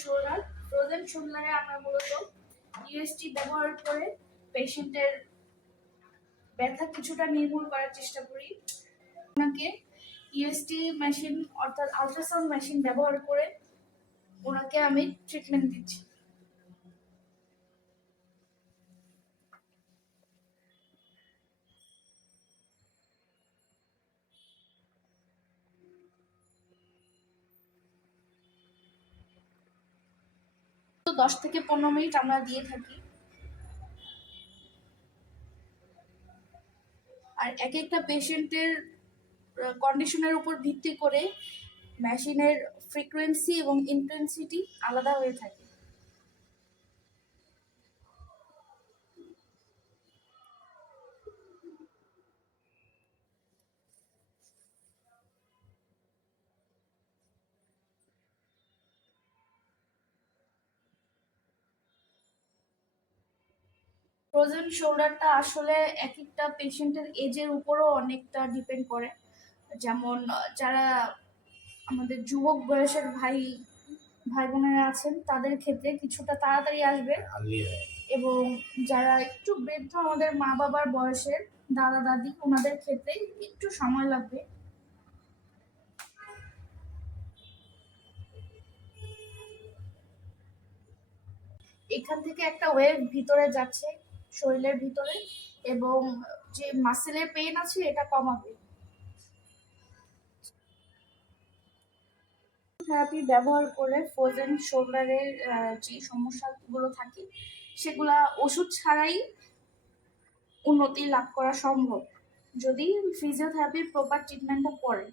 Shoulder. Frozen শোল্ডারে আমরা মূলত UST ব্যবহার করে পেশেন্টের ব্যথা কিছুটা নির্মূল করার চেষ্টা করি। ওনাকে ইউএসটি মেশিন অর্থাৎ আল্ট্রাসাউন্ড মেশিন ব্যবহার করে ওনাকে আমি ট্রিটমেন্ট দিচ্ছি। তো 10 থেকে 15 মিনিট আমরা দিয়ে থাকি। আর এক একটা পেশেন্টের কন্ডিশনের উপর ভিত্তি করে মেশিনের ফ্রিকোয়েন্সি এবং ইন্টেন্সিটি আলাদা হয়ে থাকে। ফ্রোজেন শোল্ডারটা আসলে এক একটা পেশেন্টের এজের উপরও অনেকটা ডিপেন্ড করে। যেমন যারা আমাদের যুবক বয়সের ভাই বোনেরা আছেন তাদের ক্ষেত্রে কিছুটা তাড়াতাড়ি আসবে, এবং যারা একটু বৃদ্ধ আমাদের মা বাবার বয়সের দাদা দাদি ওনাদের ক্ষেত্রে একটু সময় লাগবে। এখান থেকে একটা ওয়েভ ভিতরে যাচ্ছে শরীরের ভিতরে, এবং যে মাসেলের পেইন আছে এটা কমাবে। থেরাপি ব্যবহার করে ফ্রোজেন শোল্ডারের যে সমস্যাগুলো থাকে সেগুলা ওষুধ ছাড়াই উন্নতি লাভ করা সম্ভব যদি ফিজিওথেরাপির প্রপার ট্রিটমেন্টটা পড়ে।